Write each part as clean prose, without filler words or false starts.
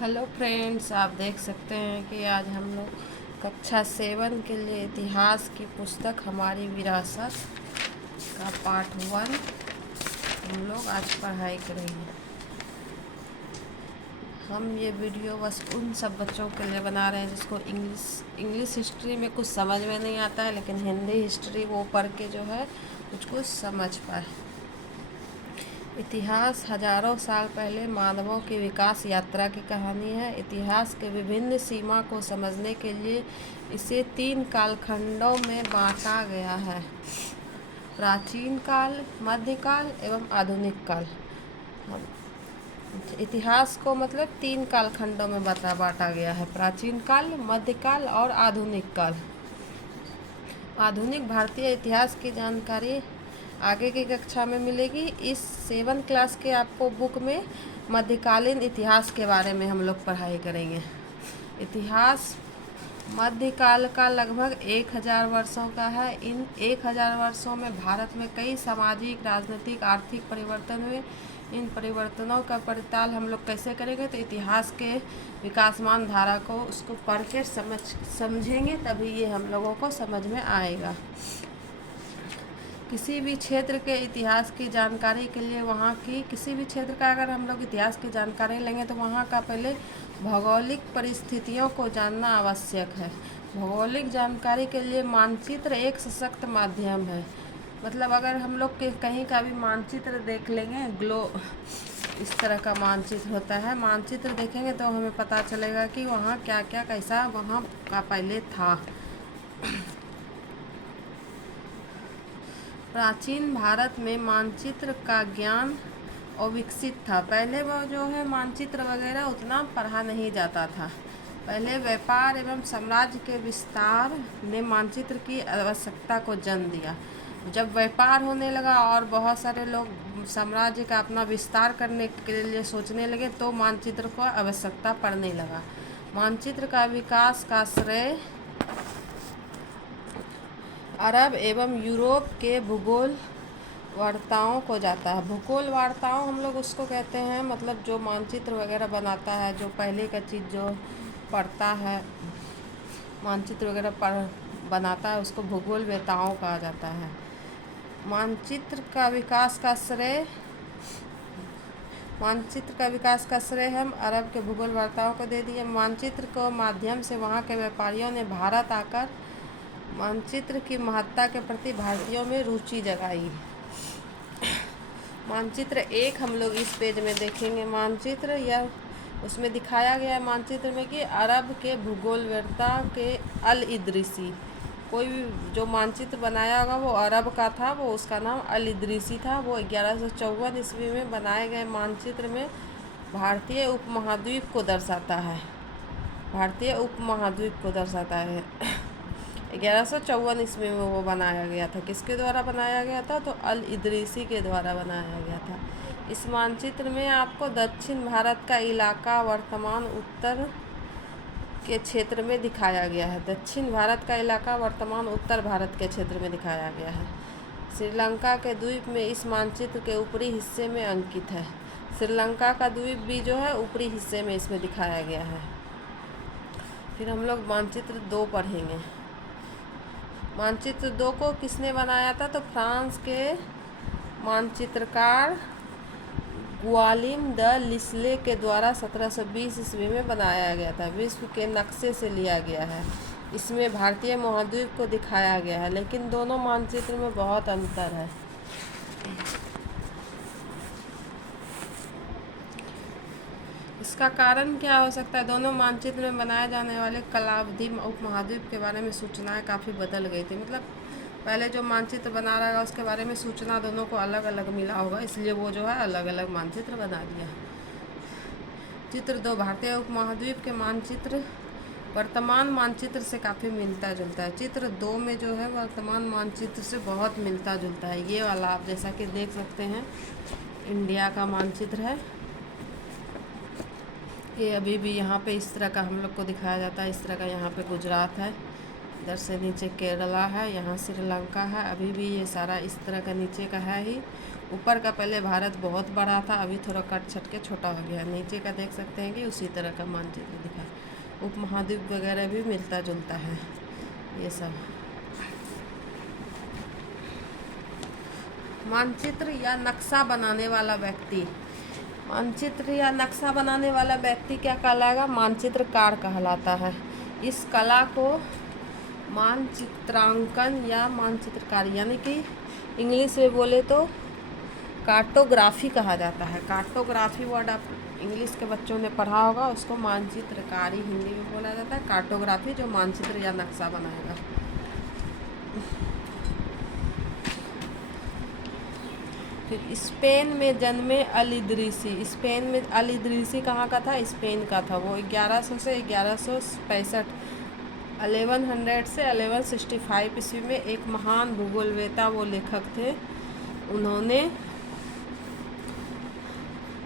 Hello friends, आप देख सकते हैं कि आज हम लोग कक्षा 7 के लिए इतिहास की पुस्तक हमारी विरासत का पार्ट 1 हम लोग आज पढ़ाई करेंगे। हम ये वीडियो बस उन सब बच्चों के लिए बना रहे हैं जिसको इंग्लिश हिस्ट्री में कुछ समझ में नहीं आता है, लेकिन हिंदी हिस्ट्री वो पढ़ के जो है कुछ समझ पाए। इतिहास हजारों साल पहले मानवों की विकास यात्रा की कहानी है। इतिहास के विभिन्न सीमा को समझने के लिए इसे 3 कालखंडों में बांटा गया है: प्राचीन काल, मध्यकाल एवं आधुनिक काल। इतिहास को मतलब 3 कालखंडों में बांटा गया है: प्राचीन काल, मध्यकाल और आधुनिक काल। आधुनिक भारतीय इतिहास की जानकारी आगे की कक्षा में मिलेगी। इस 7 क्लास के आपको बुक में मध्यकालीन इतिहास के बारे में हम लोग पढ़ाई करेंगे। इतिहास मध्यकाल का लगभग 1000 वर्षों का है। इन 1000 वर्षों में भारत में कई सामाजिक, राजनीतिक, आर्थिक परिवर्तन हुए। इन परिवर्तनों का पड़ताल हम लोग कैसे करेंगे? तो इतिहास के विकासमान धारा को उसको पढ़ के समझेंगे, तभी ये हम लोगों को समझ में आएगा। किसी भी क्षेत्र के इतिहास की जानकारी के लिए वहाँ की किसी भी क्षेत्र का अगर हम लोग इतिहास की जानकारी लेंगे तो वहाँ का पहले भौगोलिक परिस्थितियों को जानना आवश्यक है। भौगोलिक जानकारी के लिए मानचित्र एक सशक्त माध्यम है। मतलब अगर हम लोग के कहीं का भी मानचित्र देख लेंगे, इस तरह का मानचित्र होता है, मानचित्र देखेंगे तो हमें पता चलेगा कि वहाँ क्या क्या कैसा वहाँ का पहले था। प्राचीन भारत में मानचित्र का ज्ञान अविकसित था। पहले वो जो है मानचित्र वगैरह उतना पढ़ा नहीं जाता था। पहले व्यापार एवं साम्राज्य के विस्तार ने मानचित्र की आवश्यकता को जन्म दिया। जब व्यापार होने लगा और बहुत सारे लोग साम्राज्य का अपना विस्तार करने के लिए सोचने लगे तो मानचित्र को आवश्यकता पड़ने लगा। मानचित्र का विकास का श्रेय अरब एवं यूरोप के भूगोल वार्ताओं को जाता है। भूगोल वार्ताओं हम लोग उसको कहते हैं, मतलब जो मानचित्र वगैरह बनाता है, जो पहले का चीज़ जो पढ़ता है, मानचित्र वगैरह बनाता है, उसको भूगोल वेताओं कहा जाता है। मानचित्र का विकास का श्रेय हम अरब के भूगोल वार्ताओं को दे दिए। मानचित्र के माध्यम से वहाँ के व्यापारियों ने भारत आकर मानचित्र की महत्ता के प्रति भारतीयों में रुचि जगाई। मानचित्र एक हम लोग इस पेज में देखेंगे। मानचित्र या उसमें दिखाया गया है मानचित्र में कि अरब के भूगोलवेत्ता के अल इदरीसी, कोई भी जो मानचित्र बनाया होगा वो अरब का था, वो उसका नाम अल इदरीसी था। वो 1154 ईस्वी में बनाए गए मानचित्र में भारतीय उपमहाद्वीप को दर्शाता है। 1154 ईस्वी में वो बनाया गया था। किसके द्वारा बनाया गया था? तो अल इदरीसी के द्वारा बनाया गया था। इस मानचित्र में आपको दक्षिण भारत का इलाका वर्तमान उत्तर के क्षेत्र में दिखाया गया है। दक्षिण भारत का इलाका वर्तमान उत्तर भारत के क्षेत्र में दिखाया गया है। श्रीलंका के द्वीप में इस मानचित्र के ऊपरी हिस्से में अंकित है। श्रीलंका का द्वीप भी जो है ऊपरी हिस्से में इसमें दिखाया गया है। फिर हम लोग मानचित्र 2 पढ़ेंगे। मानचित्र 2 को किसने बनाया था? तो फ्रांस के मानचित्रकार गुआलिम द लिस्ले के द्वारा 1720 ईस्वी में बनाया गया था। विश्व के नक्शे से लिया गया है। इसमें भारतीय महाद्वीप को दिखाया गया है, लेकिन दोनों मानचित्र में बहुत अंतर है। इसका कारण क्या हो सकता है? दोनों मानचित्र में बनाए जाने वाले कालावधि उपमहाद्वीप के बारे में सूचनाएं काफ़ी बदल गई थी। मतलब पहले जो मानचित्र बना रहा है उसके बारे में सूचना दोनों को अलग अलग मिला होगा, इसलिए वो जो है अलग अलग मानचित्र बना दिया। चित्र 2, भारतीय उपमहाद्वीप के मानचित्र वर्तमान मानचित्र से काफ़ी मिलता जुलता है। चित्र 2 में जो है वर्तमान मानचित्र से बहुत मिलता जुलता है। ये वाला आप जैसा कि देख सकते हैं, इंडिया का मानचित्र है ये। अभी भी यहाँ पे इस तरह का हम लोग को दिखाया जाता है। इस तरह का यहाँ पे गुजरात है, इधर से नीचे केरला है, यहाँ श्रीलंका है। अभी भी ये सारा इस तरह का नीचे का है ही। ऊपर का पहले भारत बहुत बड़ा था, अभी थोड़ा कट छट के छोटा हो गया। नीचे का देख सकते हैं कि उसी तरह का मानचित्र दिखा, उपमहाद्वीप वगैरह भी मिलता जुलता है ये सब। मानचित्र या नक्शा बनाने वाला व्यक्ति, मानचित्र या नक्शा बनाने वाला व्यक्ति क्या कहलाएगा? मानचित्रकार कहलाता है। इस कला को मानचित्रांकन या मानचित्रकारी यानी कि इंग्लिश में बोले तो कार्टोग्राफी कहा जाता है। कार्टोग्राफी वर्ड आप इंग्लिश के बच्चों ने पढ़ा होगा, उसको मानचित्रकारी हिंदी में बोला जाता है। कार्टोग्राफी जो मानचित्र या नक्शा बनाएगा। फिर स्पेन में जन्मे अल इदरीसी। स्पेन में अल इदरीसी कहाँ का था? स्पेन का था। वो 1100 से 1165 1100 से 1165 ईस्वी में एक महान भूगोलवेता वो लेखक थे। उन्होंने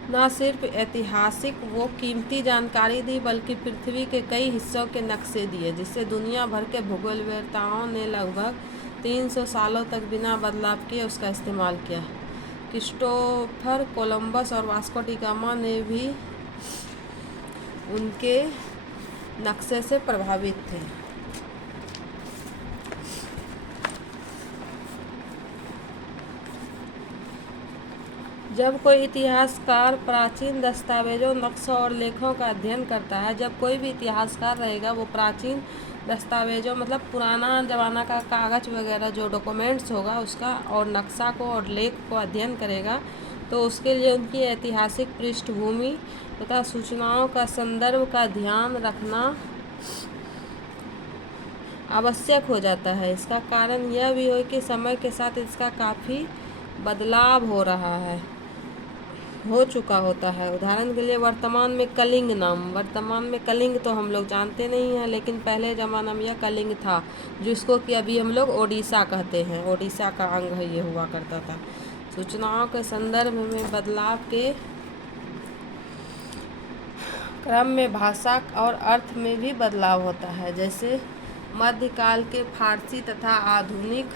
न सिर्फ ऐतिहासिक वो कीमती जानकारी दी बल्कि पृथ्वी के कई हिस्सों के नक्शे दिए, जिससे दुनिया भर के भूगोलवेताओं ने लगभग 300 सालों तक बिना बदलाव किए उसका इस्तेमाल किया। क्रिस्टोफर कोलंबस और वास्को डी गामा ने भी उनके नक्शे से प्रभावित थे। जब कोई इतिहासकार प्राचीन दस्तावेजों, नक्शों और लेखों का अध्ययन करता है, जब कोई भी इतिहासकार रहेगा वो प्राचीन दस्तावेजों मतलब पुराना ज़माना का कागज़ वगैरह जो डॉक्यूमेंट्स होगा उसका और नक्शा को और लेख को अध्ययन करेगा, तो उसके लिए उनकी ऐतिहासिक पृष्ठभूमि तथा सूचनाओं का संदर्भ का ध्यान रखना आवश्यक हो जाता है। इसका कारण यह भी है कि समय के साथ इसका काफ़ी बदलाव हो चुका होता है। उदाहरण के लिए वर्तमान में कलिंग नाम, वर्तमान में कलिंग तो हम लोग जानते नहीं हैं, लेकिन पहले ज़माना में यह कलिंग था, जिसको कि अभी हम लोग ओडिशा कहते हैं। ओडिशा का अंग है ये हुआ करता था। सूचनाओं के संदर्भ में बदलाव के क्रम में भाषा और अर्थ में भी बदलाव होता है। जैसे मध्यकाल के फारसी तथा आधुनिक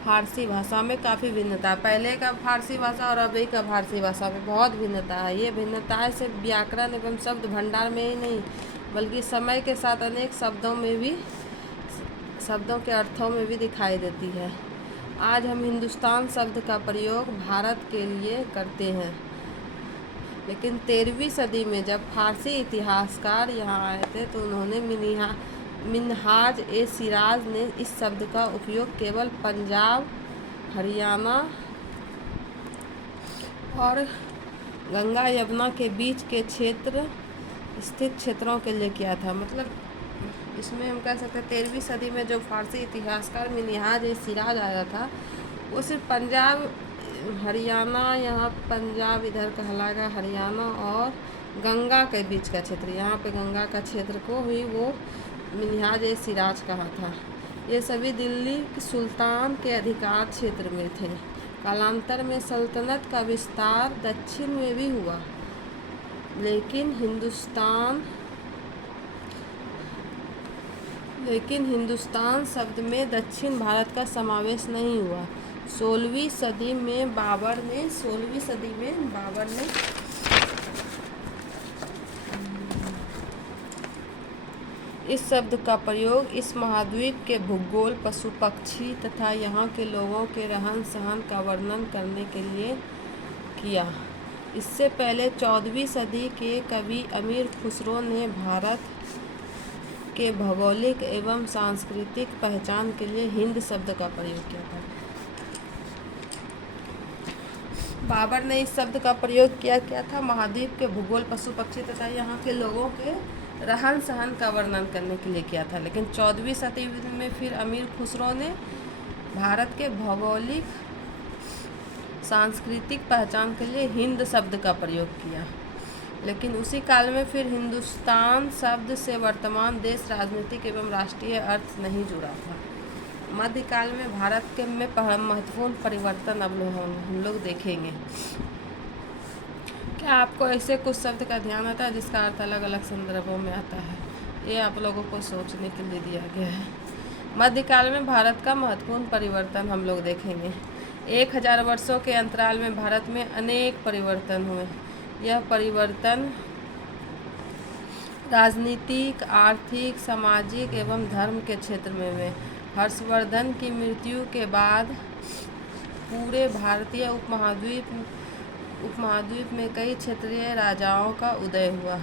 फारसी भाषा में काफ़ी भिन्नता है। पहले का फारसी भाषा और अभी का फारसी भाषा में बहुत भिन्नता है। ये भिन्नताएं सिर्फ व्याकरण एवं शब्द भंडार में ही नहीं बल्कि समय के साथ अनेक शब्दों के अर्थों में भी दिखाई देती है। आज हम हिंदुस्तान शब्द का प्रयोग भारत के लिए करते हैं, लेकिन 13वीं सदी में जब फारसी इतिहासकार यहाँ आए थे तो उन्होंने मिन्हाज ए सिराज ने इस शब्द का उपयोग केवल पंजाब, हरियाणा और गंगा यमुना के बीच के स्थित क्षेत्रों के लिए किया था। मतलब इसमें हम कह सकते हैं 13वीं सदी में जो फारसी इतिहासकार मिन्हाज ए सिराज आया था वो सिर्फ पंजाब, हरियाणा, यहाँ पंजाब इधर कहलाएगा हरियाणा और गंगा के बीच का क्षेत्र, यहाँ पे गंगा का क्षेत्र को ही वो मिन्हाज ए सिराज कहा था। ये सभी दिल्ली सुल्तान के अधिकार क्षेत्र में थे। कालांतर में सल्तनत का विस्तार दक्षिण में भी हुआ, लेकिन हिंदुस्तान शब्द में दक्षिण भारत का समावेश नहीं हुआ। 16वीं सदी में बाबर ने इस शब्द का प्रयोग इस महाद्वीप के भूगोल, पशु पक्षी तथा यहाँ के लोगों के रहन सहन का वर्णन करने के लिए किया। इससे पहले 14वीं सदी के कवि अमीर खुसरो ने भारत के भौगोलिक एवं सांस्कृतिक पहचान के लिए हिंद शब्द का प्रयोग किया था। बाबर ने इस शब्द का प्रयोग क्या था? महाद्वीप के भूगोल, पशु पक्षी तथा यहाँ के लोगों के रहन सहन का वर्णन करने के लिए किया था। लेकिन 14वीं सदी में फिर अमीर खुसरो ने भारत के भौगोलिक सांस्कृतिक पहचान के लिए हिंद शब्द का प्रयोग किया। लेकिन उसी काल में फिर हिंदुस्तान शब्द से वर्तमान देश, राजनीतिक एवं राष्ट्रीय अर्थ नहीं जुड़ा था। मध्यकाल में भारत के में महत्वपूर्ण परिवर्तन अब हम लोग देखेंगे। क्या आपको ऐसे कुछ शब्द का ध्यान आता है जिसका अर्थ अलग अलग संदर्भों में आता है? ये आप लोगों को सोचने के लिए दिया गया है। मध्यकाल में भारत का महत्वपूर्ण परिवर्तन हम लोग देखेंगे। 1000 वर्षों के अंतराल में भारत में अनेक परिवर्तन हुए। यह परिवर्तन राजनीतिक, आर्थिक, सामाजिक एवं धर्म के क्षेत्र में हुए। हर्षवर्धन की मृत्यु के बाद पूरे भारतीय उपमहाद्वीप में कई क्षेत्रीय राजाओं का उदय हुआ।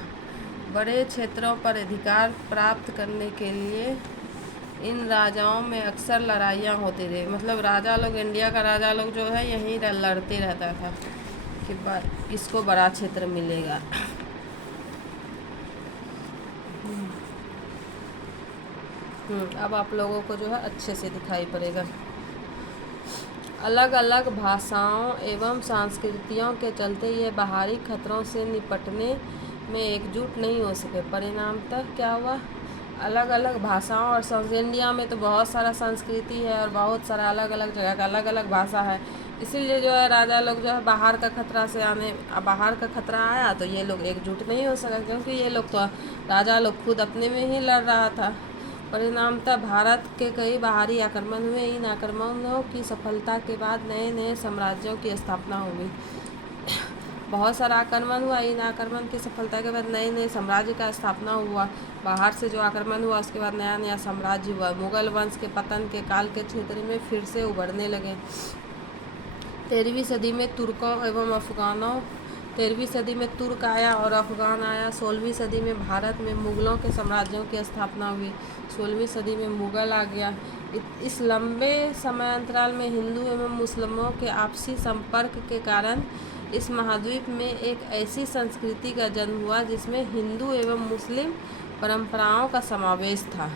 बड़े क्षेत्रों पर अधिकार प्राप्त करने के लिए इन राजाओं में अक्सर लड़ाइयाँ होती रही। मतलब राजा लोग, इंडिया का राजा लोग जो है यहीं लड़ते रहता था कि किसको बड़ा क्षेत्र मिलेगा। अब आप लोगों को जो है अच्छे से दिखाई पड़ेगा। अलग अलग भाषाओं एवं संस्कृतियों के चलते ये बाहरी खतरों से निपटने में एकजुट नहीं हो सके। परिणामतः क्या हुआ, अलग अलग भाषाओं और इंडिया में तो बहुत सारा संस्कृति है और बहुत सारा अलग अलग जगह का अलग अलग भाषा है। इसीलिए जो है राजा लोग जो है बाहर का खतरा आया तो ये लोग एकजुट नहीं हो सका, क्योंकि ये लोग तो राजा लोग खुद अपने में ही लड़ रहा था। परिणामतः भारत के कई बाहरी आक्रमण हुए। इन आक्रमणों की सफलता के बाद नए नए साम्राज्यों की स्थापना हुई। बहुत सारा आक्रमण हुआ। इन आक्रमण की सफलता के बाद नए नए साम्राज्य का स्थापना हुआ। बाहर से जो आक्रमण हुआ उसके बाद नया नया साम्राज्य हुआ। मुगल वंश के पतन के काल के क्षेत्र में फिर से उभरने लगे। 13वीं सदी में तुर्क आया और अफगान आया। 16वीं सदी में भारत में मुगलों के साम्राज्यों की स्थापना हुई। 16वीं सदी में मुगल आ गया। इस लंबे समय अंतराल में हिंदू एवं मुस्लिमों के आपसी संपर्क के कारण इस महाद्वीप में एक ऐसी संस्कृति का जन्म हुआ जिसमें हिंदू एवं मुस्लिम परंपराओं का समावेश था।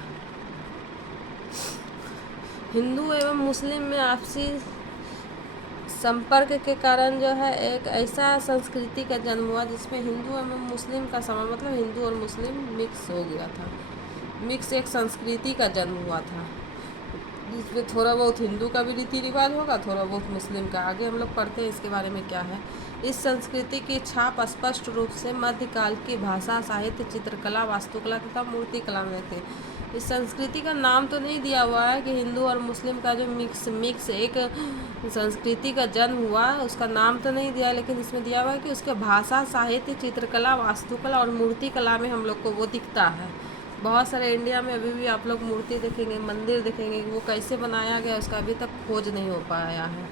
हिंदू एवं मुस्लिम में आपसी संपर्क के कारण जो है एक ऐसा संस्कृति का जन्म हुआ जिसमें हिंदू एवं मुस्लिम का मतलब हिंदू और मुस्लिम मिक्स हो गया था। मिक्स एक संस्कृति का जन्म हुआ था जिसमें थोड़ा बहुत हिंदू का भी रीति रिवाज होगा, थोड़ा बहुत मुस्लिम का। आगे हम लोग पढ़ते हैं इसके बारे में क्या है। इस संस्कृति की छाप स्पष्ट रूप से मध्यकाल की भाषा, साहित्य, चित्रकला, वास्तुकला तथा मूर्तिकला में थे। इस संस्कृति का नाम तो नहीं दिया हुआ है कि हिंदू और मुस्लिम का जो मिक्स एक संस्कृति का जन्म हुआ, उसका नाम तो नहीं दिया, लेकिन इसमें दिया हुआ है कि उसके भाषा, साहित्य, चित्रकला, वास्तुकला और मूर्तिकला में हम लोग को वो दिखता है। बहुत सारे इंडिया में अभी भी आप लोग मूर्ति देखेंगे, मंदिर देखेंगे, वो कैसे बनाया गया उसका अभी तक खोज नहीं हो पाया है।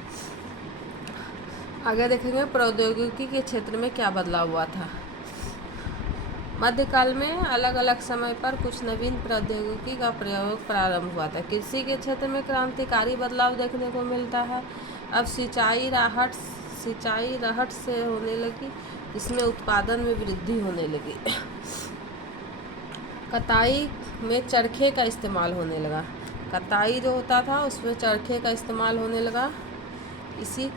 आगे देखेंगे प्रौद्योगिकी के क्षेत्र में क्या बदलाव हुआ था। मध्यकाल में अलग अलग समय पर कुछ नवीन प्रौद्योगिकी का प्रयोग प्रारंभ हुआ था। कृषि के क्षेत्र में क्रांतिकारी बदलाव देखने को मिलता है। अब सिंचाई रहट से होने लगी, इसमें उत्पादन में वृद्धि होने लगी। कताई में चरखे का इस्तेमाल होने लगा। कताई जो होता था उसमें चरखे का इस्तेमाल होने लगा। इसी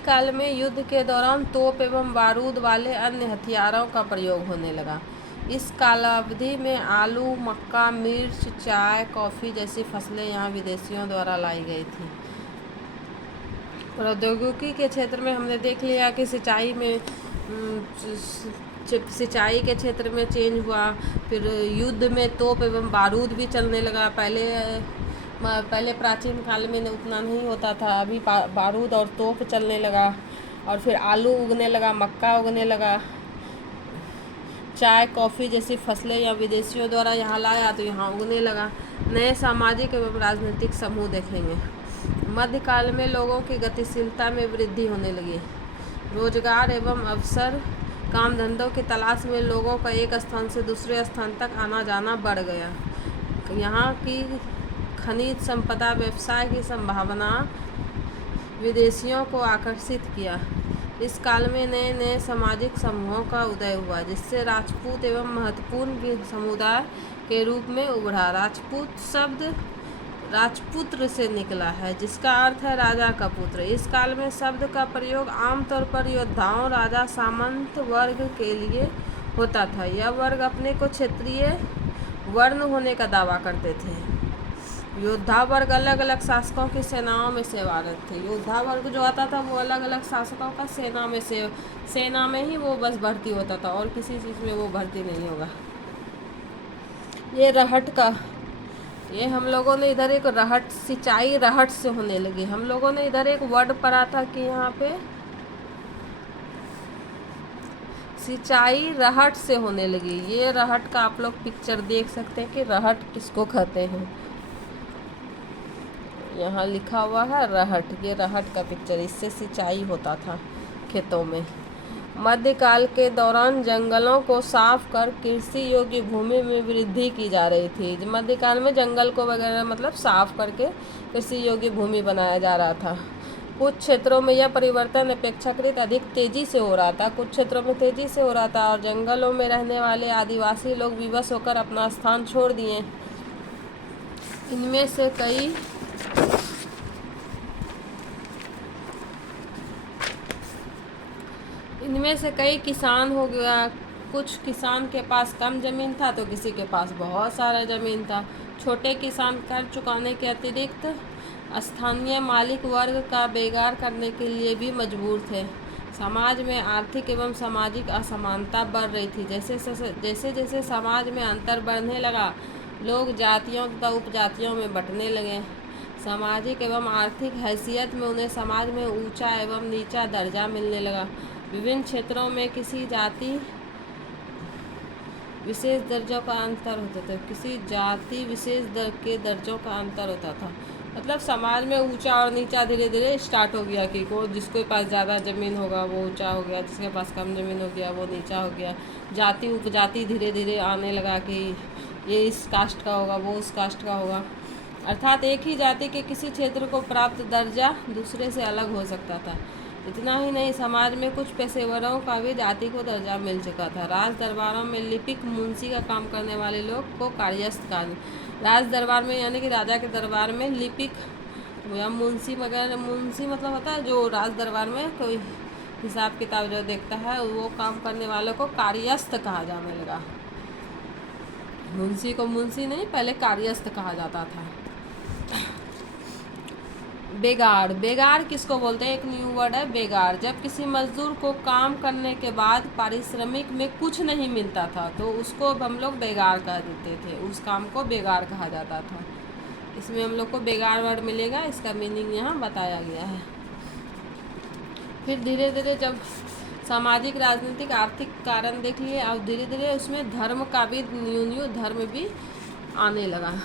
काल में युद्ध के दौरान तोप एवं बारूद वाले अन्य हथियारों का प्रयोग होने लगा। इस कालावधि में आलू, मक्का, मिर्च, चाय, कॉफ़ी जैसी फसलें यहाँ विदेशियों द्वारा लाई गई थी। प्रौद्योगिकी के क्षेत्र में हमने देख लिया कि सिंचाई के क्षेत्र में चेंज हुआ। फिर युद्ध में तोप एवं बारूद भी चलने लगा। पहले प्राचीन काल में उतना नहीं होता था, अभी बारूद और तोप चलने लगा। और फिर आलू उगने लगा, मक्का उगने लगा। चाय, कॉफ़ी जैसी फसलें या विदेशियों द्वारा यहाँ लाया तो यहाँ उगने लगा। नए सामाजिक एवं राजनीतिक समूह देखेंगे। मध्यकाल में लोगों की गतिशीलता में वृद्धि होने लगी। रोजगार एवं अवसर, काम धंधों की तलाश में लोगों का एक स्थान से दूसरे स्थान तक आना जाना बढ़ गया। यहाँ की खनिज संपदा, व्यवसाय की संभावना विदेशियों को आकर्षित किया। इस काल में नए नए सामाजिक समूहों का उदय हुआ, जिससे राजपूत एवं महत्वपूर्ण समुदाय के रूप में उभरा। राजपूत शब्द राजपुत्र से निकला है, जिसका अर्थ है राजा का पुत्र। इस काल में शब्द का प्रयोग आमतौर पर योद्धाओं, राजा, सामंत वर्ग के लिए होता था। यह वर्ग अपने को क्षेत्रीय वर्ण होने का दावा करते थे। योद्धा वर्ग अलग अलग शासकों की सेनाओं में सेवारत थे। योद्धा वर्ग जो आता था वो अलग अलग शासकों का सेना में ही वो बस भर्ती होता था और किसी चीज़ में वो भर्ती नहीं होगा। ये रहट का ये हम लोगों ने इधर एक रहट, सिंचाई रहट से होने लगी। हम लोगों ने इधर एक वर्ड पढ़ा था कि यहाँ पे सिंचाई रहट से होने लगी। ये रहट का आप लोग पिक्चर देख सकते हैं कि रहट किसको कहते हैं। यहाँ लिखा हुआ है रहट, ये रहट का पिक्चर, इससे सिंचाई होता था खेतों में। मध्यकाल के दौरान जंगलों को साफ कर कृषि योग्य भूमि में वृद्धि की जा रही थी। मध्यकाल में जंगल को वगैरह मतलब साफ करके कृषि योग्य भूमि बनाया जा रहा था। कुछ क्षेत्रों में यह परिवर्तन अपेक्षाकृत अधिक तेजी से हो रहा था, कुछ क्षेत्रों में तेजी से हो रहा था, और जंगलों में रहने वाले आदिवासी लोग विवश होकर अपना स्थान छोड़ दिए। इनमें से कई किसान हो गया। कुछ किसान के पास कम जमीन था तो किसी के पास बहुत सारा जमीन था। छोटे किसान कर चुकाने के अतिरिक्त स्थानीय मालिक वर्ग का बेगार करने के लिए भी मजबूर थे। समाज में आर्थिक एवं सामाजिक असमानता बढ़ रही थी। जैसे जैसे समाज में अंतर बढ़ने लगा, लोग जातियों तथा उपजातियों में बंटने लगे। सामाजिक एवं आर्थिक हैसियत में उन्हें समाज में ऊंचा एवं नीचा दर्जा मिलने लगा। विभिन्न क्षेत्रों में किसी जाति विशेष दर्जों का अंतर होता था, किसी जाति विशेष के दर्जों का अंतर होता था। मतलब समाज में ऊंचा और नीचा धीरे धीरे स्टार्ट हो गया कि जिसके पास ज़्यादा ज़मीन होगा वो ऊंचा हो गया, जिसके पास कम ज़मीन हो गया वो नीचा हो गया। जाति उपजाति धीरे धीरे आने लगा कि ये इस कास्ट का होगा, वो उस कास्ट का होगा। अर्थात एक ही जाति के किसी क्षेत्र को प्राप्त दर्जा दूसरे से अलग हो सकता था। इतना ही नहीं, समाज में कुछ पेशेवरों का भी जाति को दर्जा मिल चुका था। राज दरबारों में लिपिक मुंशी का काम करने वाले लोग को कार्यस्थ कहा। राज दरबार में यानी कि राजा के दरबार में लिपिक या मुंशी वगैरह, मुंशी मतलब होता है जो राज दरबार में कोई हिसाब किताब जो देखता है, वो काम करने वालों को कार्यस्थ कहा जाने लगा। मुंशी को मुंशी नहीं, पहले कार्यस्थ कहा जाता था। बेगार, बेगार किसको बोलते हैं? एक न्यू वर्ड है बेगार। जब किसी मजदूर को काम करने के बाद पारिश्रमिक में कुछ नहीं मिलता था तो उसको हम लोग बेगार कह देते थे, उस काम को बेगार कहा जाता था। इसमें हम लोग को बेगार वर्ड मिलेगा, इसका मीनिंग यहाँ बताया गया है। फिर धीरे धीरे जब सामाजिक राजनीतिक आर्थिक कारण देख लिए, अब धीरे धीरे उसमें धर्म का भी न्यू धर्म भी आने लगा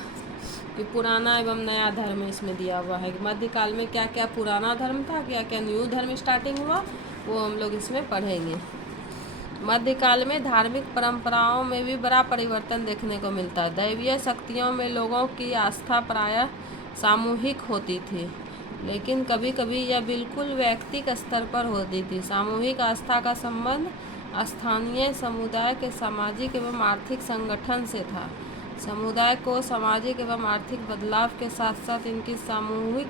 कि पुराना एवं नया धर्म इसमें दिया हुआ है। मध्यकाल में क्या क्या पुराना धर्म था, क्या क्या न्यू धर्म स्टार्टिंग हुआ, वो हम लोग इसमें पढ़ेंगे। मध्यकाल में धार्मिक परंपराओं में भी बड़ा परिवर्तन देखने को मिलता है। दैवीय शक्तियों में लोगों की आस्था प्रायः सामूहिक होती थी, लेकिन कभी कभी यह बिल्कुल व्यक्तिगत स्तर पर होती थी। सामूहिक आस्था का संबंध स्थानीय समुदाय के सामाजिक एवं आर्थिक संगठन से था। समुदाय को सामाजिक एवं आर्थिक बदलाव के साथ साथ इनकी सामूहिक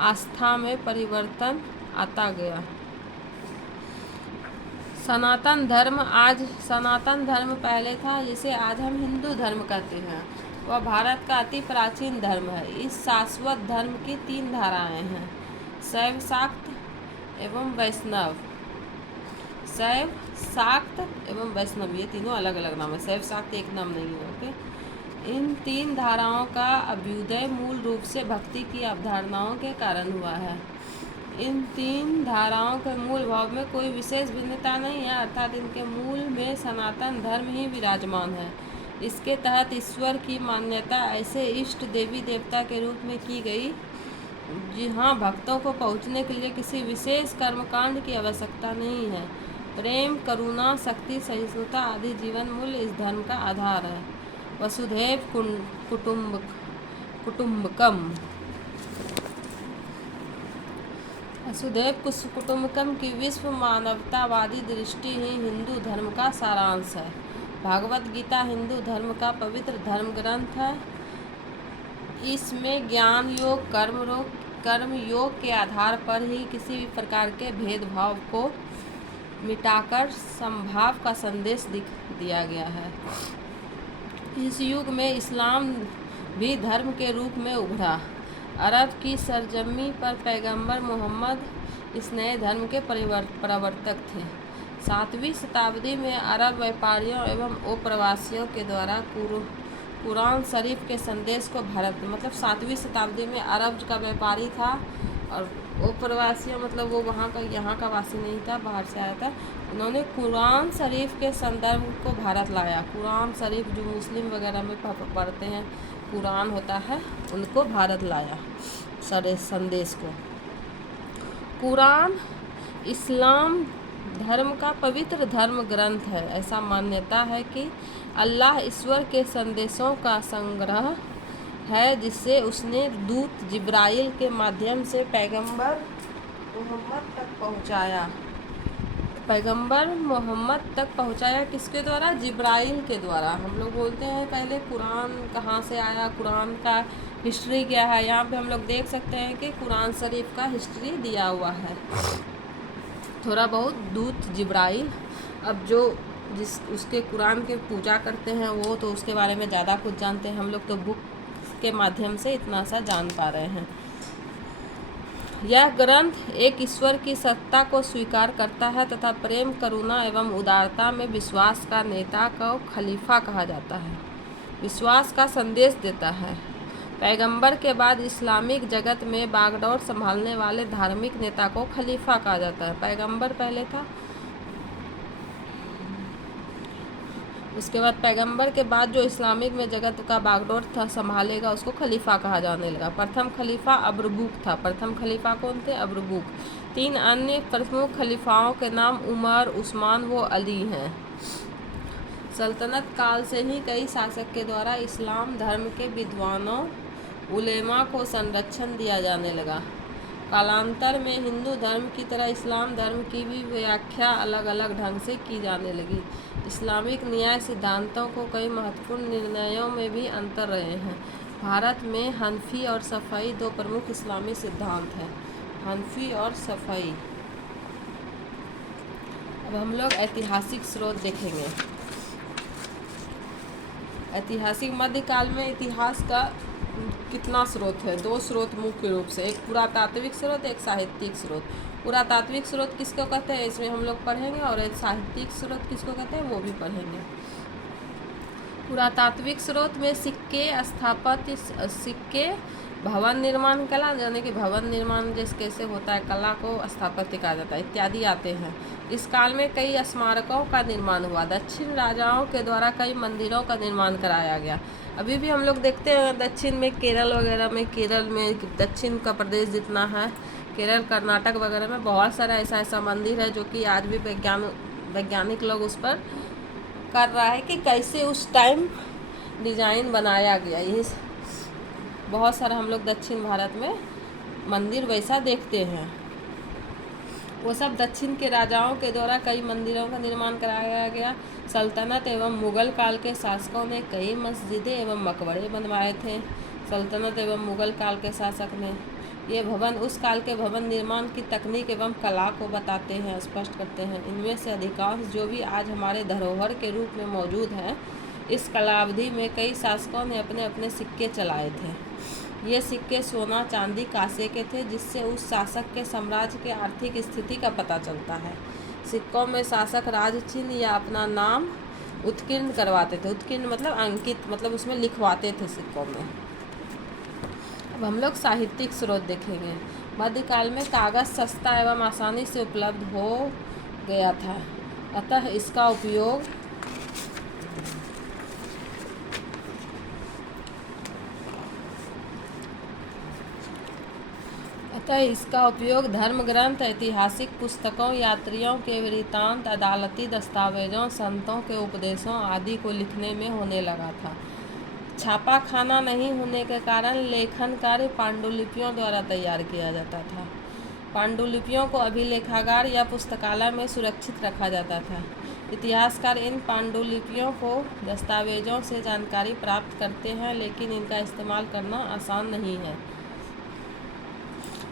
आस्था में परिवर्तन आता गया। सनातन धर्म पहले था, जिसे आज हम हिंदू धर्म कहते हैं। वह भारत का अति प्राचीन धर्म है। इस शाश्वत धर्म की 3 धाराएं हैं, शैव, शाक्त एवं वैष्णव। शैव, शाक्त एवं वैष्णव, ये तीनों अलग अलग नाम है, शैव शाक्त एक नाम नहीं है। ओके। इन 3 धाराओं का अभ्युदय मूल रूप से भक्ति की अवधारणाओं के कारण हुआ है। इन 3 धाराओं के मूल भाव में कोई विशेष भिन्नता नहीं है, अर्थात इनके मूल में सनातन धर्म ही विराजमान है। इसके तहत ईश्वर की मान्यता ऐसे इष्ट देवी देवता के रूप में की गई जहाँ भक्तों को पहुँचने के लिए किसी विशेष कर्मकांड की आवश्यकता नहीं है। प्रेम, करुणा, शक्ति, सहिष्णुता आदि जीवन मूल्य इस धर्म का आधार है। वसुधैव कुटुम्बकम वसुधैव कुटुम्बकम की विश्व मानवतावादी दृष्टि ही हिंदू धर्म का सारांश है। भागवत गीता हिंदू धर्म का पवित्र धर्म ग्रंथ है। इसमें ज्ञान योग, कर्म योग के आधार पर ही किसी भी प्रकार के भेदभाव को मिटाकर समभाव का संदेश दिया गया है। इस युग में इस्लाम भी धर्म के रूप में उभरा। अरब की सरजमी पर पैगंबर मोहम्मद इस नए धर्म के प्रवर्तक थे। 7वीं शताब्दी में अरब व्यापारियों एवं अप्रवासियों के द्वारा कुरान शरीफ के संदेश को भारत मतलब 7वीं शताब्दी में अरब का व्यापारी था और वो प्रवासी मतलब वो वहाँ का यहाँ का वासी नहीं था, बाहर से आया था। उन्होंने कुरान शरीफ के संदर्भ को भारत लाया। कुरान शरीफ जो मुस्लिम वगैरह में पढ़ते हैं कुरान होता है, उनको भारत लाया सारे संदेश को। कुरान इस्लाम धर्म का पवित्र धर्म ग्रंथ है। ऐसा मान्यता है कि अल्लाह ईश्वर के संदेशों का संग्रह है जिसे उसने दूत जिब्राइल के माध्यम से पैगंबर मोहम्मद तक पहुंचाया। पैगंबर मोहम्मद तक पहुंचाया किसके द्वारा? जिब्राइल के द्वारा। हम लोग बोलते हैं पहले कुरान कहाँ से आया, कुरान का हिस्ट्री क्या है। यहाँ पे हम लोग देख सकते हैं कि कुरान शरीफ का हिस्ट्री दिया हुआ है थोड़ा बहुत। दूत जिब्राइल, अब जो उसके कुरान के पूजा करते हैं वो तो उसके बारे में ज़्यादा कुछ जानते हैं, हम लोग तो बुक के माध्यम से इतना सा जान पा रहे हैं। यह ग्रंथ एक ईश्वर की सत्ता को स्वीकार करता है तथा प्रेम, करुणा एवं उदारता में विश्वास का नेता को खलीफा कहा जाता है, विश्वास का संदेश देता है। पैगंबर के बाद इस्लामिक जगत में बागडोर संभालने वाले धार्मिक नेता को खलीफा कहा जाता है। पैगंबर पहले था, उसके बाद पैगंबर के बाद जो इस्लामिक में जगत का बागडोर था संभालेगा उसको खलीफा कहा जाने लगा। प्रथम खलीफा अब्रबूक था। प्रथम खलीफा कौन थे? अब्रबूक। 3 अन्य प्रमुख खलीफाओं के नाम उमर, उस्मान व अली हैं। सल्तनत काल से ही कई शासक के द्वारा इस्लाम धर्म के विद्वानों उलेमा को संरक्षण दिया जाने लगा। कालांतर में हिंदू धर्म की तरह इस्लाम धर्म की भी व्याख्या अलग अलग ढंग से की जाने लगी। इस्लामिक न्याय सिद्धांतों को कई महत्वपूर्ण निर्णयों में भी अंतर रहे हैं। भारत में हनफी और शफई 2 प्रमुख इस्लामी सिद्धांत हैं, हनफी और शफई। अब हम लोग ऐतिहासिक स्रोत देखेंगे। ऐतिहासिक मध्यकाल में इतिहास का कितना स्रोत है? 2 स्रोत मुख्य रूप से, एक पुरातात्विक स्रोत, एक साहित्यिक स्रोत। पुरातात्विक स्रोत किसको कहते हैं इसमें हम लोग पढ़ेंगे, और एक साहित्यिक स्रोत किसको कहते हैं वो भी पढ़ेंगे। पुरातात्विक स्रोत में सिक्के, स्थापत्य, सिक्के, भवन निर्माण कला यानी कि भवन निर्माण जैसे कैसे होता है कला को स्थापत्य कहा जाता है इत्यादि आते हैं। इस काल में कई स्मारकों का निर्माण हुआ। दक्षिण राजाओं के द्वारा कई मंदिरों का निर्माण कराया गया। अभी भी हम लोग देखते हैं दक्षिण में केरल वगैरह में, केरल में दक्षिण का प्रदेश जितना है, केरल कर्नाटक वगैरह में बहुत सारा ऐसा मंदिर है जो कि आज भी वैज्ञानिक लोग उस पर कर रहा है कि कैसे उस टाइम डिज़ाइन बनाया गया। ये बहुत सारा हम लोग दक्षिण भारत में मंदिर वैसा देखते हैं। वो सब दक्षिण के राजाओं के द्वारा कई मंदिरों का निर्माण कराया गया। सल्तनत एवं मुग़ल काल के शासकों ने कई मस्जिदें एवं मकबरे बनवाए थे। सल्तनत एवं मुग़ल काल के शासक ने ये भवन उस काल के भवन निर्माण की तकनीक एवं कला को बताते हैं, स्पष्ट करते हैं। इनमें से अधिकांश जो भी आज हमारे धरोहर के रूप में मौजूद हैं, इस कलावधि में कई शासकों ने अपने अपने सिक्के चलाए थे। ये सिक्के सोना, चांदी, कांसे के थे, जिससे उस शासक के साम्राज्य के आर्थिक स्थिति का पता चलता है। सिक्कों में शासक राज चिन्ह या अपना नाम उत्कीर्ण करवाते थे। उत्कीर्ण मतलब अंकित, मतलब उसमें लिखवाते थे सिक्कों में। अब हम लोग साहित्यिक स्रोत देखेंगे। मध्यकाल में कागज़ सस्ता एवं आसानी से उपलब्ध हो गया था, अतः इसका उपयोग धर्म ग्रंथ, ऐतिहासिक पुस्तकों, यात्रियों के वृत्तांत, अदालती दस्तावेजों, संतों के उपदेशों आदि को लिखने में होने लगा था। छापा खाना नहीं होने के कारण लेखन कार्य पांडुलिपियों द्वारा तैयार किया जाता था। पांडुलिपियों को अभिलेखागार या पुस्तकालय में सुरक्षित रखा जाता था। इतिहासकार इन पांडुलिपियों को दस्तावेजों से जानकारी प्राप्त करते हैं, लेकिन इनका इस्तेमाल करना आसान नहीं है।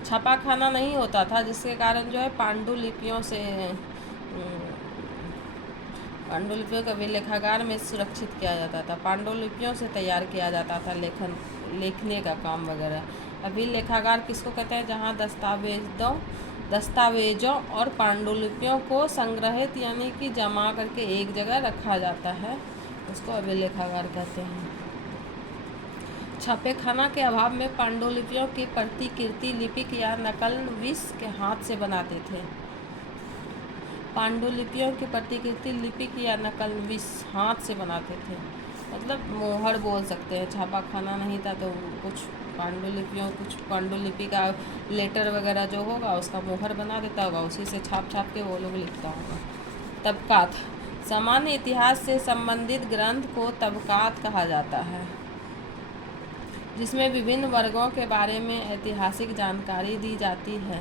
छापा खाना नहीं होता था, जिसके कारण जो है पांडुलिपियों को अभिलेखागार में सुरक्षित किया जाता था। पांडुलिपियों से तैयार किया जाता था लिखने का काम वगैरह। अभिलेखागार किसको कहते हैं? जहाँ दस्तावेजों और पांडुलिपियों को संग्रहित यानी कि जमा करके एक जगह रखा जाता है, उसको अभिलेखागार कहते हैं। छापेखाना के अभाव में पांडुलिपियों की प्रतिकृति लिपिक या नकलविश के हाथ से बनाते थे। पांडुलिपियों की प्रतिकृति लिपिक या नकलविश हाथ से बनाते थे, मतलब मोहर बोल सकते हैं। छापाखाना नहीं था तो कुछ पांडुलिपि का लेटर वगैरह जो होगा उसका मोहर बना देता होगा, उसी से छाप के वो लोग लिखता होगा। तबकात, सामान्य इतिहास से संबंधित ग्रंथ को तबकात कहा जाता है, जिसमें विभिन्न वर्गों के बारे में ऐतिहासिक जानकारी दी जाती है।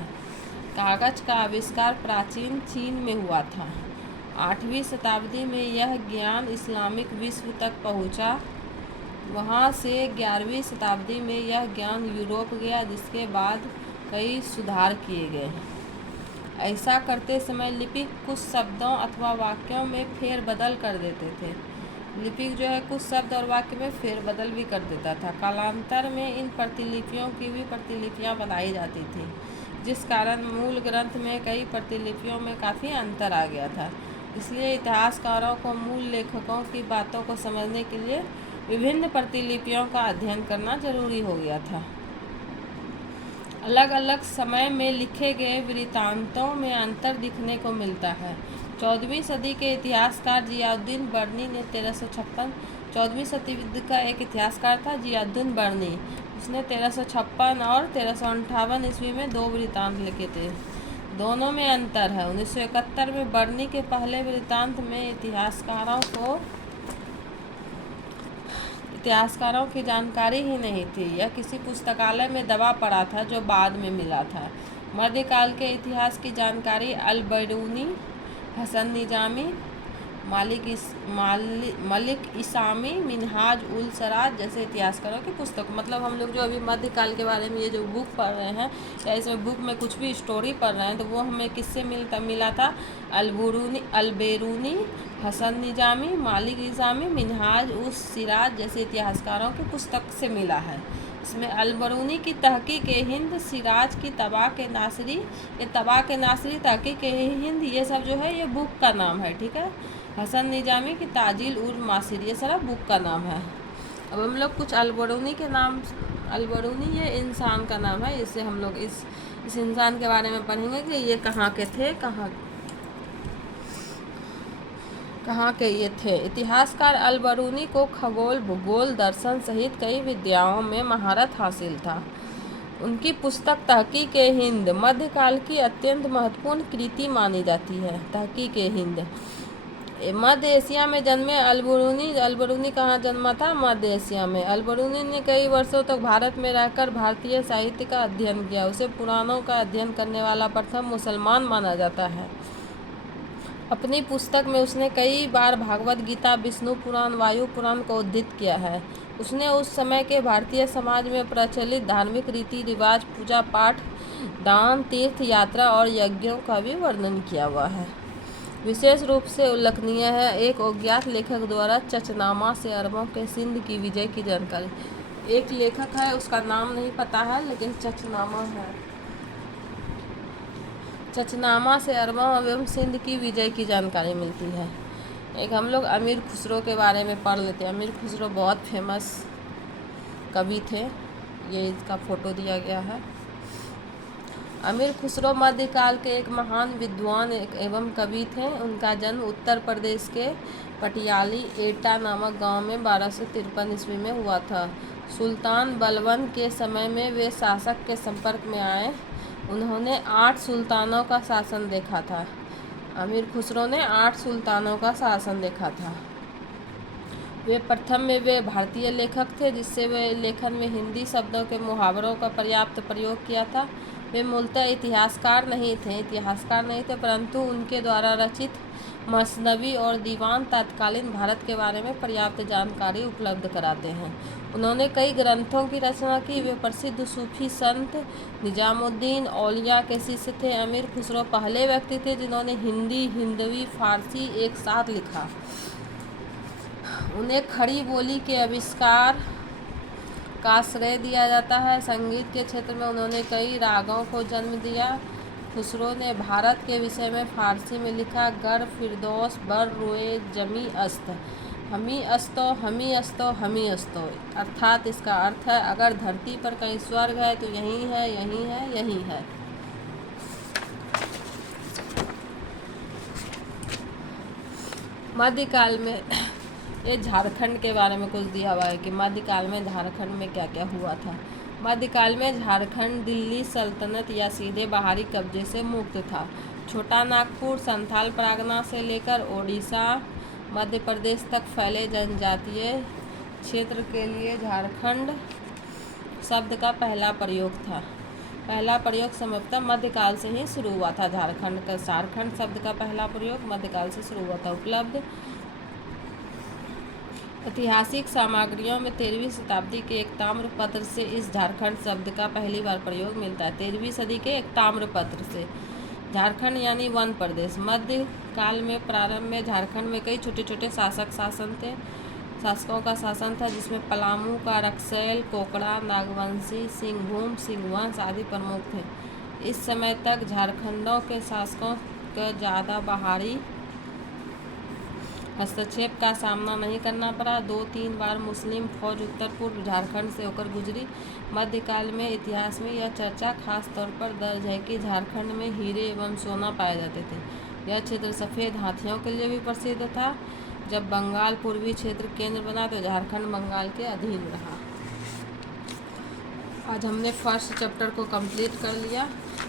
कागज का आविष्कार प्राचीन चीन में हुआ था। 8वीं शताब्दी में यह ज्ञान इस्लामिक विश्व तक पहुंचा। वहां से 11वीं शताब्दी में यह ज्ञान यूरोप गया, जिसके बाद कई सुधार किए गए। ऐसा करते समय लिपिक कुछ शब्दों अथवा वाक्यों में फेरबदल कर देते थे। लिपिक जो है कुछ शब्द और वाक्य में फेरबदल भी कर देता था। कालांतर में इन प्रतिलिपियों की भी प्रतिलिपियां बनाई जाती थी, जिस कारण मूल ग्रंथ में कई प्रतिलिपियों में काफ़ी अंतर आ गया था। इसलिए इतिहासकारों को मूल लेखकों की बातों को समझने के लिए विभिन्न प्रतिलिपियों का अध्ययन करना जरूरी हो गया था। अलग अलग समय में लिखे गए वृत्तांतों में अंतर दिखने को मिलता है। 14वीं सदी के इतिहासकार जियाउद्दीन बर्नी ने 14वीं सदी का एक इतिहासकार था जियाउद्दीन बर्नी। उसने 1356 और 1358 ईस्वी में 2 वृत्तांत लिखे थे। दोनों में अंतर है। 1971 में बर्नी के पहले वृत्तांत में इतिहासकारों की जानकारी ही नहीं थी। यह किसी पुस्तकालय में दबा पड़ा था जो बाद में मिला था। मध्यकाल के इतिहास की जानकारी अल-बिरूनी, हसन निजामी, मलिक इसामी, मिनहाज उल सराज जैसे इतिहासकारों की पुस्तक, मतलब हम लोग जो अभी मध्यकाल के बारे में ये जो बुक पढ़ रहे हैं या इसमें बुक में कुछ भी स्टोरी पढ़ रहे हैं तो वो हमें किससे मिला था? अल-बिरूनी, हसन निजामी, मलिक इसामी, मिनहाज उल सिराज जैसे इतिहासकारों की पुस्तक से मिला है। इसमें अल-बिरूनी की तहकीक-ए-हिंद, सिराज की तबाक़-ए-नासिरी, तहकीक-ए-हिंद, ये सब जो है ये बुक का नाम है, ठीक है। हसन निजामी की ताजील उल मासिर, ये सारा बुक का नाम है। अब हम लोग कुछ अल-बिरूनी के नाम, अल-बिरूनी ये इंसान का नाम है। इससे हम लोग इस इंसान के बारे में पढ़ेंगे कि ये कहाँ के थे, कहाँ के ये थे। इतिहासकार अल-बिरूनी को खगोल, भूगोल, दर्शन सहित कई विद्याओं में महारत हासिल था। उनकी पुस्तक तहकीक-ए-हिंद मध्यकाल की अत्यंत महत्वपूर्ण कृति मानी जाती है। तहकीक-ए-हिंद। मध्य एशिया में जन्मे अल-बिरूनी कहाँ जन्मा था? मध्य एशिया में। अल-बिरूनी ने कई वर्षों तक भारत में रहकर भारतीय साहित्य का अध्ययन किया। उसे पुराणों का अध्ययन करने वाला प्रथम मुसलमान माना जाता है। अपनी पुस्तक में उसने कई बार भागवत गीता, विष्णु पुराण, वायु पुराण को उद्धृत किया है। उसने उस समय के भारतीय समाज में प्रचलित धार्मिक रीति रिवाज, पूजा पाठ, दान, तीर्थ यात्रा और यज्ञों का भी वर्णन किया हुआ है। विशेष रूप से उल्लेखनीय है एक अज्ञात लेखक द्वारा चचनामा से अरबों के सिंध की विजय की जानकारी। एक लेखक है, उसका नाम नहीं पता है, लेकिन चचनामा है। चचनामा से अरबों एवं सिंध की विजय की जानकारी मिलती है। एक हम लोग अमीर खुसरो के बारे में पढ़ लेते हैं। अमीर खुसरो बहुत फेमस कवि थे। ये इसका फोटो दिया गया है। अमीर खुसरो मध्यकाल के एक महान विद्वान एवं कवि थे। उनका जन्म उत्तर प्रदेश के पटियाली एटा नामक गांव में 1253 ईस्वी में हुआ था। सुल्तान बलबन के समय में वे शासक के संपर्क में आए। उन्होंने 8 सुल्तानों का शासन देखा था। अमीर खुसरो ने 8 सुल्तानों का शासन देखा था। वे भारतीय लेखक थे, जिससे वे लेखन में हिंदी शब्दों के मुहावरों का पर्याप्त प्रयोग किया था। वे मूलतः इतिहासकार नहीं थे, परंतु उनके द्वारा रचित मसनवी और दीवान तत्कालीन भारत के बारे में पर्याप्त जानकारी उपलब्ध कराते हैं। उन्होंने कई ग्रंथों की रचना की। वे प्रसिद्ध सूफी संत निजामुद्दीन औलिया के शिष्य थे। अमीर खुसरो पहले व्यक्ति थे जिन्होंने हिंदी, हिंदवी, फारसी एक साथ लिखा। उन्हें खड़ी बोली के आविष्कार का श्रेय दिया जाता है। संगीत के क्षेत्र में उन्होंने कई रागों को जन्म दिया। खुसरो ने भारत के विषय में फारसी में लिखा गर, फिरदौस, बर, रोए, जमी, अस्त। हमी अस्तो हमी अस्तो हमी अस्तो, अर्थात इसका अर्थ है अगर धरती पर कहीं स्वर्ग है तो यही है, यही है, यही है। मध्यकाल में ये झारखंड के बारे में कुछ दिया हुआ है कि मध्यकाल में झारखंड में क्या क्या हुआ था। मध्यकाल में झारखंड दिल्ली सल्तनत या सीधे बाहरी कब्जे से मुक्त था। छोटा नागपुर संथाल परगना से लेकर ओडिशा मध्य प्रदेश तक फैले जनजातीय क्षेत्र के लिए झारखंड शब्द का पहला प्रयोग था। पहला प्रयोग संभवतः मध्यकाल से ही शुरू हुआ था। झारखंड शब्द का पहला प्रयोग मध्यकाल से शुरू हुआ था। उपलब्ध ऐतिहासिक सामग्रियों में 13वीं शताब्दी के एक ताम्रपत्र से इस झारखंड शब्द का पहली बार प्रयोग मिलता है। 13वीं सदी के एक ताम्रपत्र से झारखंड यानी वन प्रदेश। मध्य काल में प्रारंभ में झारखंड में कई छोटे छोटे शासकों का शासन था, जिसमें पलामू का रक्सैल, कोकड़ा, नागवंशी, सिंहभूम, सिंहवंश आदि प्रमुख थे। इस समय तक झारखंडों के शासकों को ज़्यादा बाहरी हस्तक्षेप का सामना नहीं करना पड़ा। 2-3 बार मुस्लिम फौज उत्तर पूर्व झारखंड से होकर गुजरी। मध्यकाल में इतिहास में यह चर्चा खास तौर पर दर्ज है कि झारखंड में हीरे एवं सोना पाए जाते थे। यह क्षेत्र सफ़ेद हाथियों के लिए भी प्रसिद्ध था। जब बंगाल पूर्वी क्षेत्र केंद्र बना तो झारखंड बंगाल के अधीन रहा। आज हमने फर्स्ट चैप्टर को कंप्लीट कर लिया।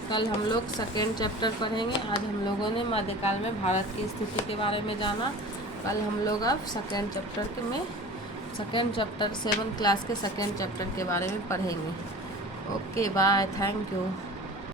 कल हम लोग सेकेंड चैप्टर पढ़ेंगे। आज हम लोगों ने मध्यकाल में भारत की स्थिति के बारे में जाना। कल हम लोग अब सेकेंड चैप्टर 7th क्लास के सेकेंड चैप्टर के बारे में पढ़ेंगे। Okay bye, thank you.